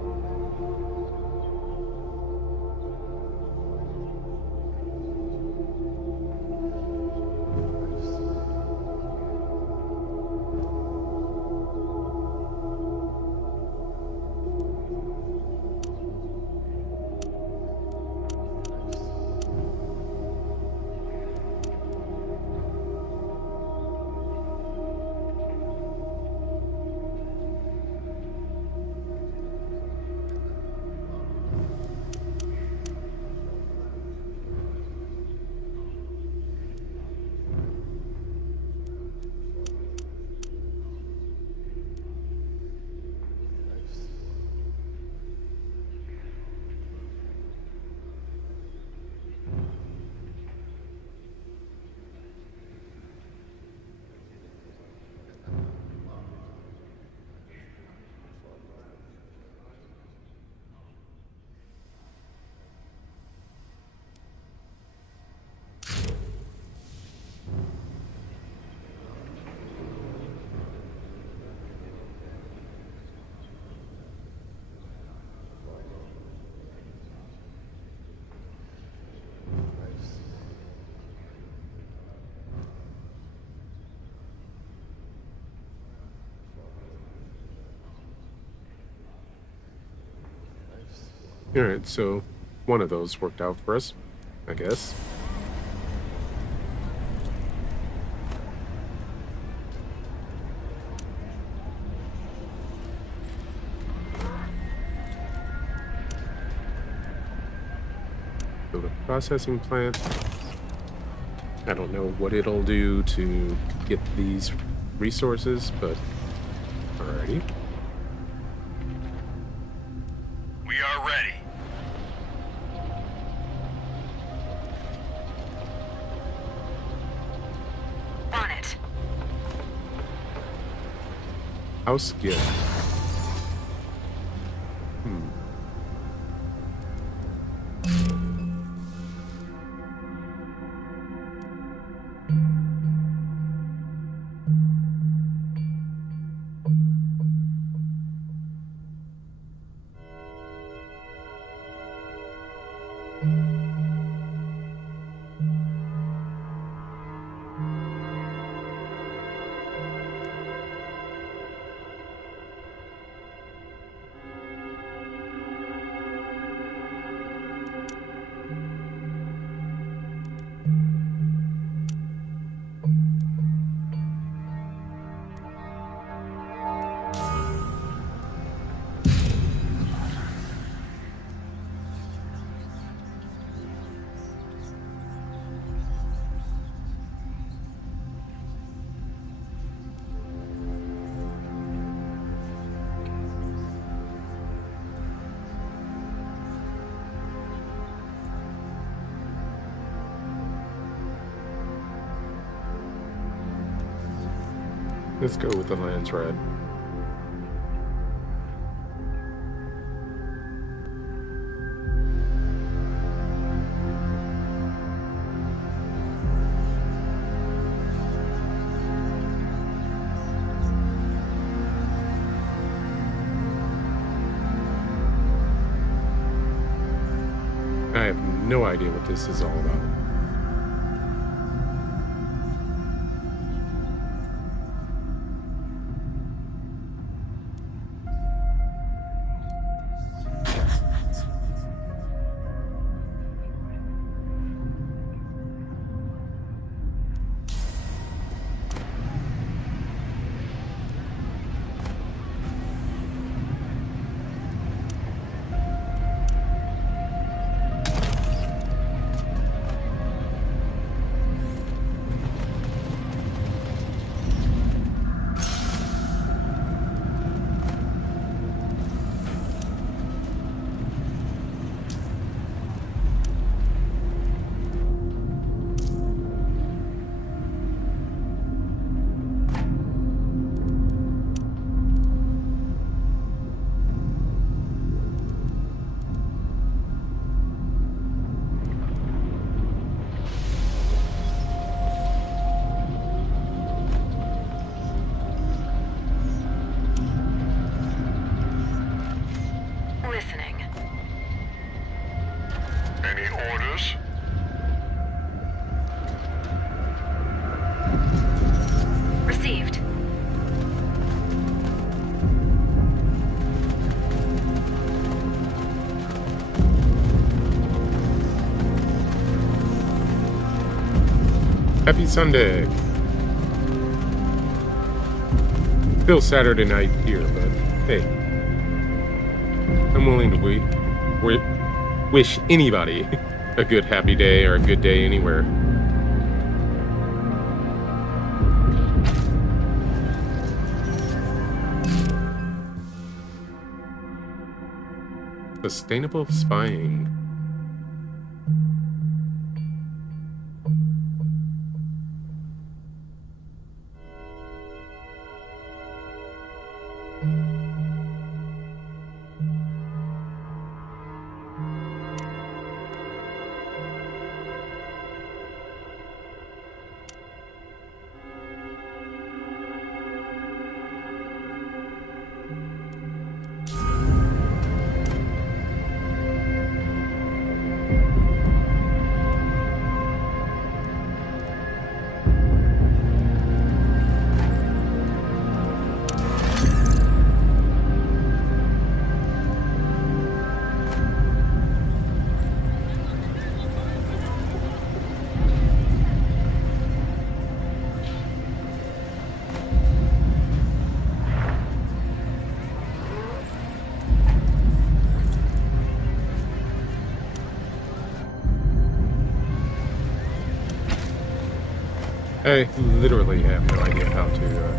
Alright, so one of those worked out for us, I guess. Build a processing plant. I don't know what it'll do to get these resources, but alrighty. We are ready. On it. House gift. Let's go with the Lance Red. I have no idea what this is all about. Listening. Any orders? Received. Happy Sunday. Still Saturday night here, but hey, I'm willing to wish anybody a good happy day or a good day anywhere. Sustainable spying. I literally have no idea how to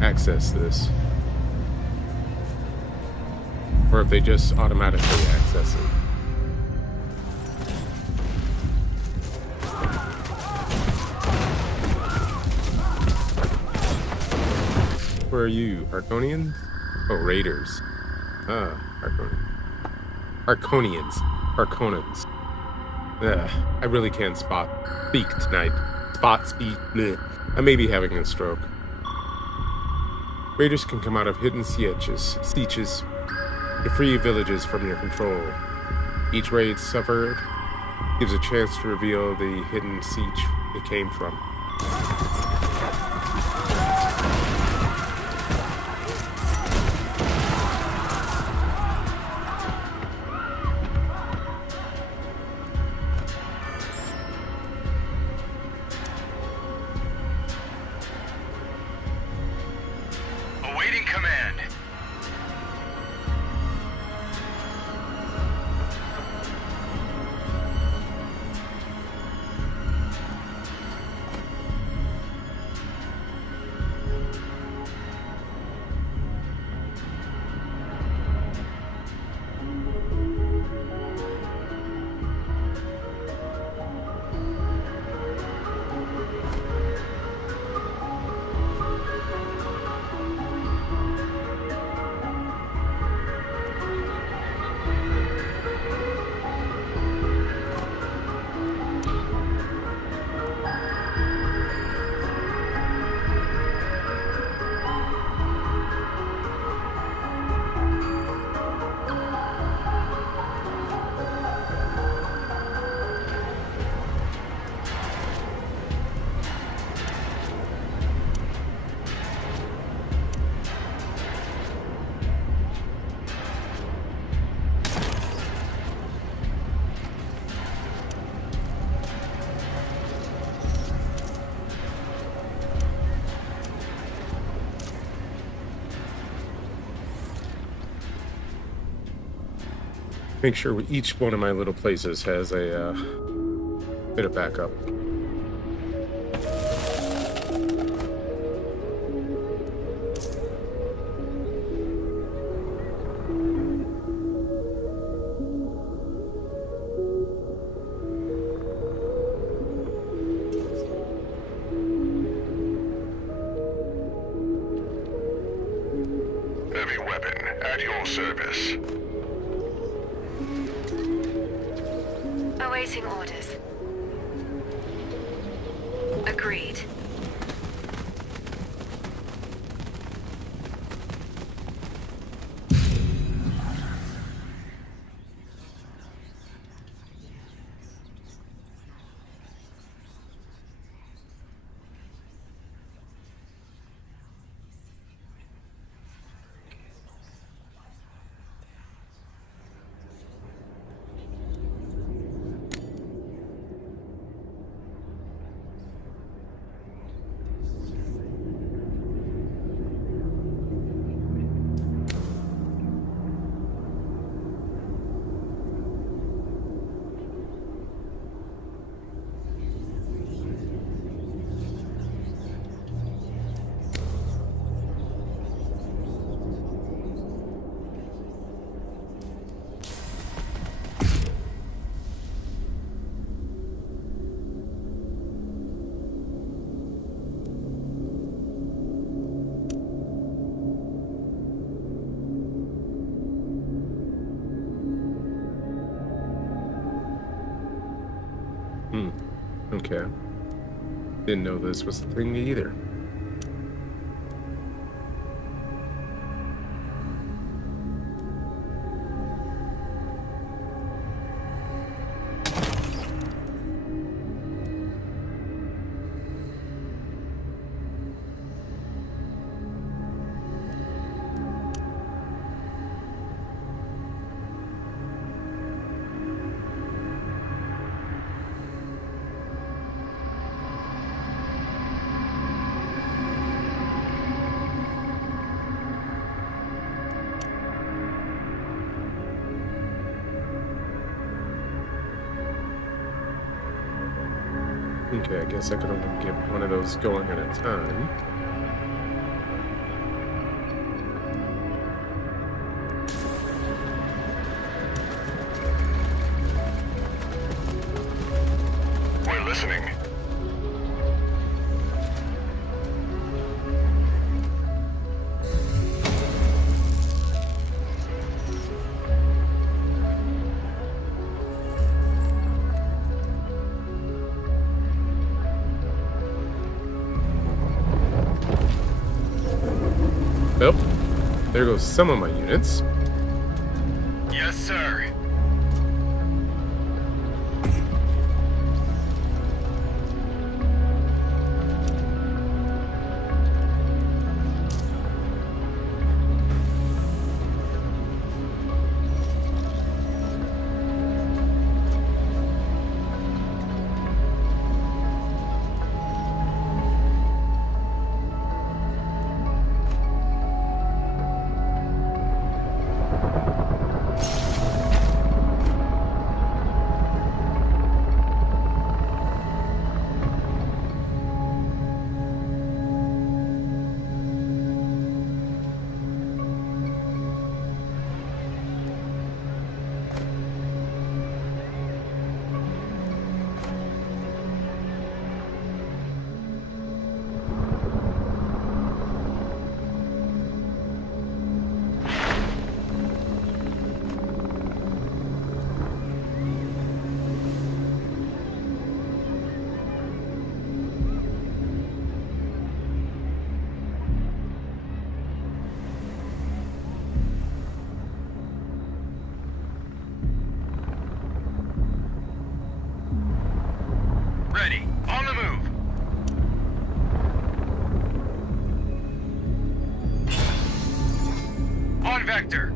access this. Or if they just automatically access it. Where are you? Arconians? Oh, Raiders. Ah, Arconians. Arconans. Ugh, I really can't speak tonight. Speak. Bleh. I may be having a stroke. Raiders can come out of hidden sieges to free villages from your control. Each raid suffered gives a chance to reveal the hidden siege it came from. Awaiting command. Make sure each one of my little places has a bit of backup. Heavy weapon at your service. Awaiting orders. Agreed. Okay. Didn't know this was the thing either. Okay, I guess I could only get one of those going at a time. We're listening. Well, there goes some of my units. Yes, sir. Ready. On the move. On vector.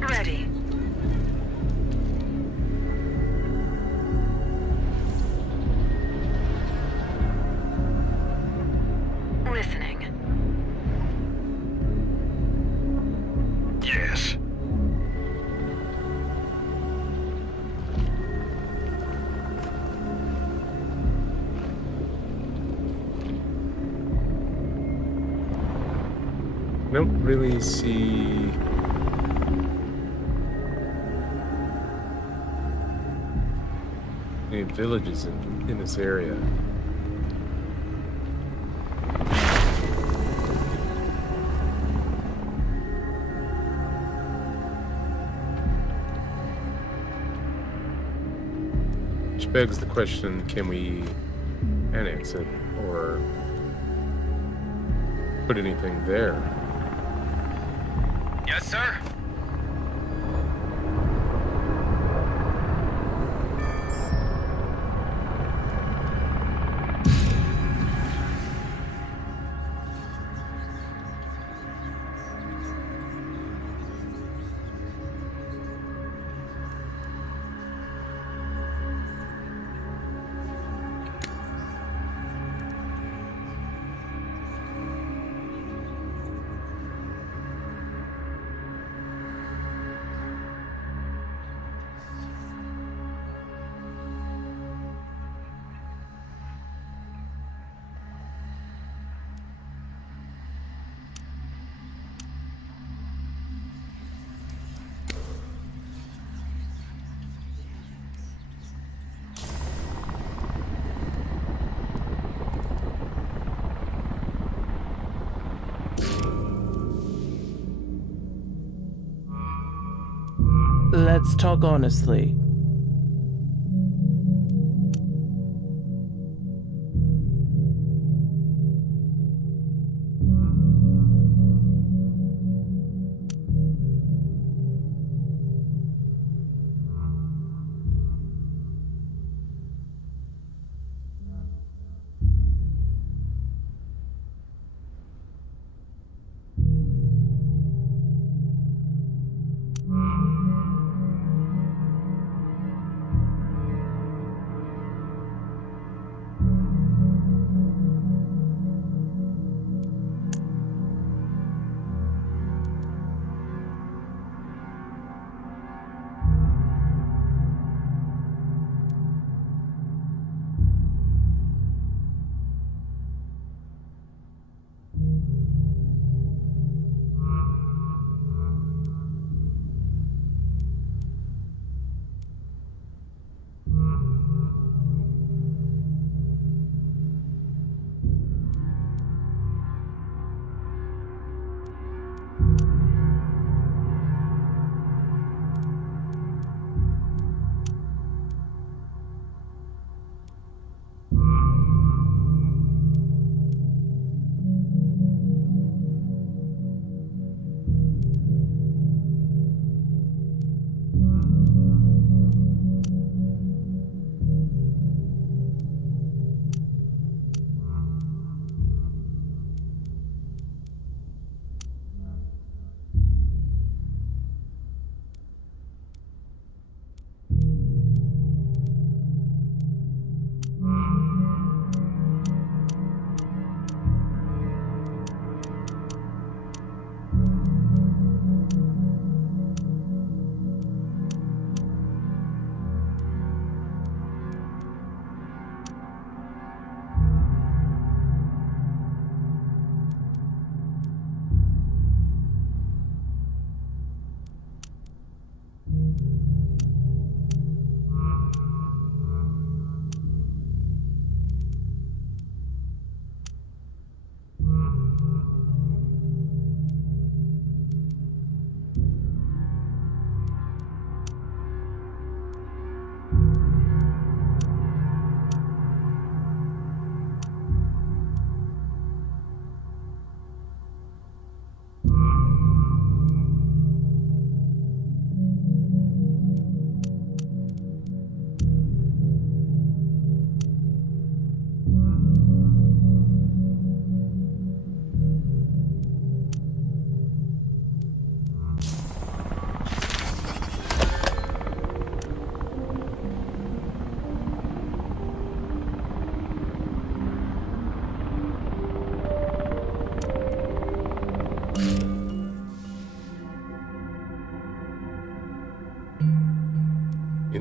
Ready. Listening. Yes. I don't really see any villages in this area. Which begs the question, can we annex it or put anything there? Yes, sir. Let's talk honestly.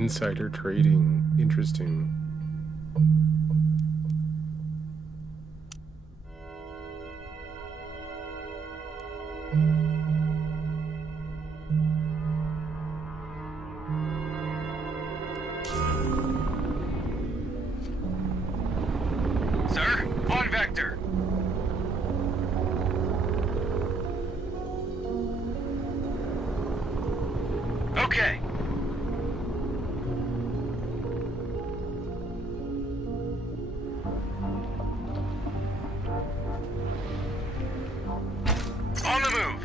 Insider trading. Interesting. Sir, on vector. Okay. On the move.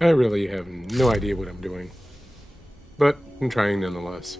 I really have no idea what I'm doing, but I'm trying nonetheless.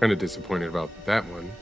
Kind of disappointed about that one.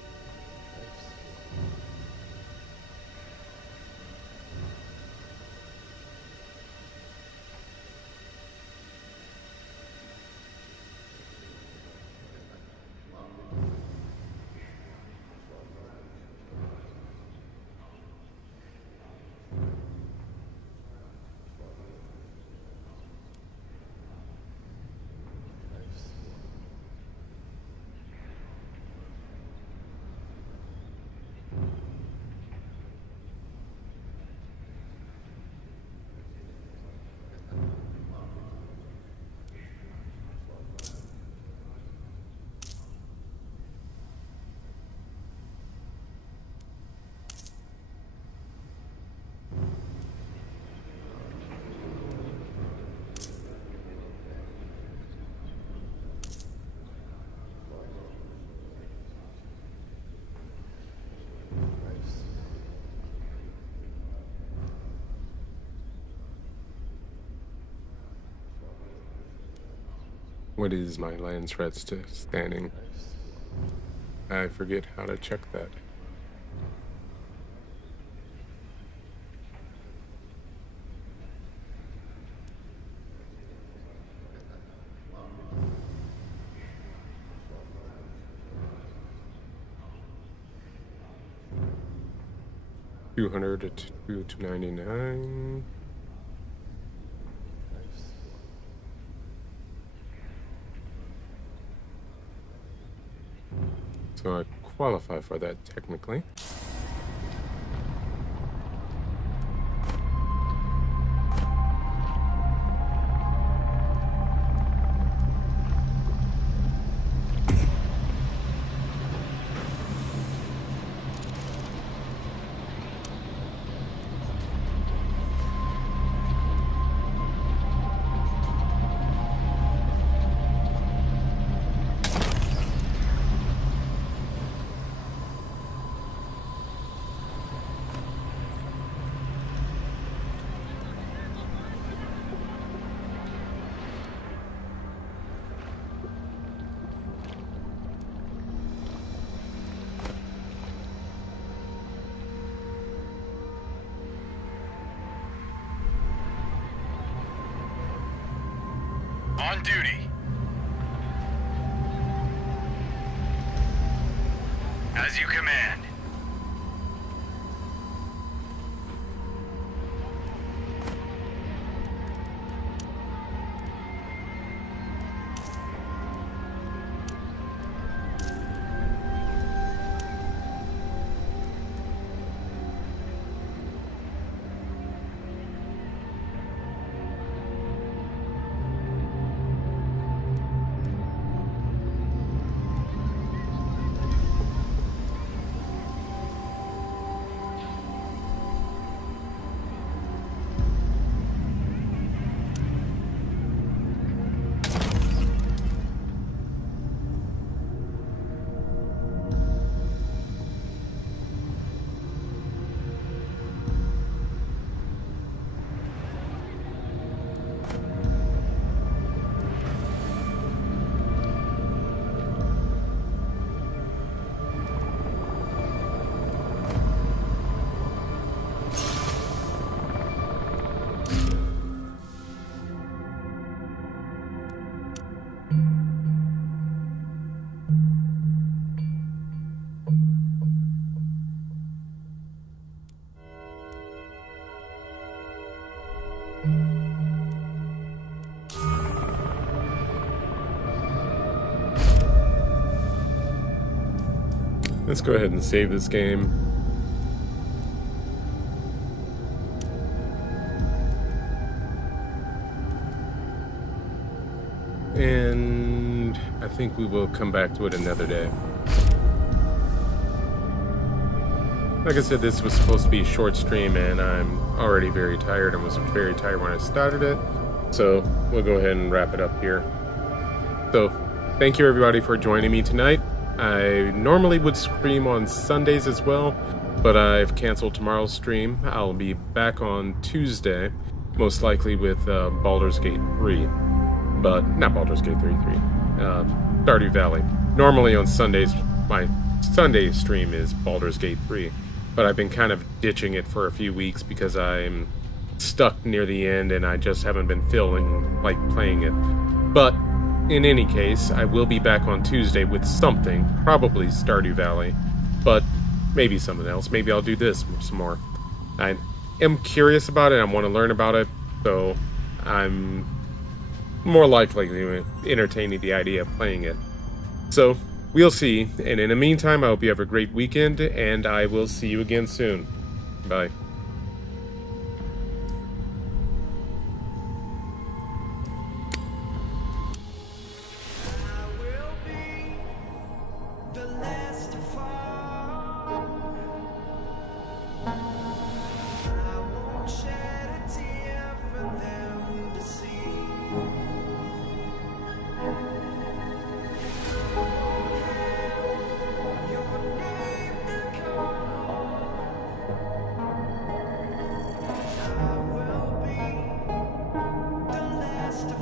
What is my land threats to standing? I forget how to check that. $200 to $299. So I qualify for that technically. On duty. As you command. Let's go ahead and save this game. And I think we will come back to it another day. Like I said, this was supposed to be a short stream, and I'm already very tired and was very tired when I started it. So we'll go ahead and wrap it up here. So thank you everybody for joining me tonight. I normally would stream on Sundays as well, but I've canceled tomorrow's stream. I'll be back on Tuesday, most likely with Baldur's Gate 3. But not Baldur's Gate 3, Stardew Valley. Normally on Sundays, my Sunday stream is Baldur's Gate 3, but I've been kind of ditching it for a few weeks because I'm stuck near the end and I just haven't been feeling like playing it. But in any case, I will be back on Tuesday with something, probably Stardew Valley, but maybe something else. Maybe I'll do this some more. I am curious about it, I want to learn about it, so I'm more likely to entertain the idea of playing it. So, we'll see, and in the meantime, I hope you have a great weekend, and I will see you again soon. Bye.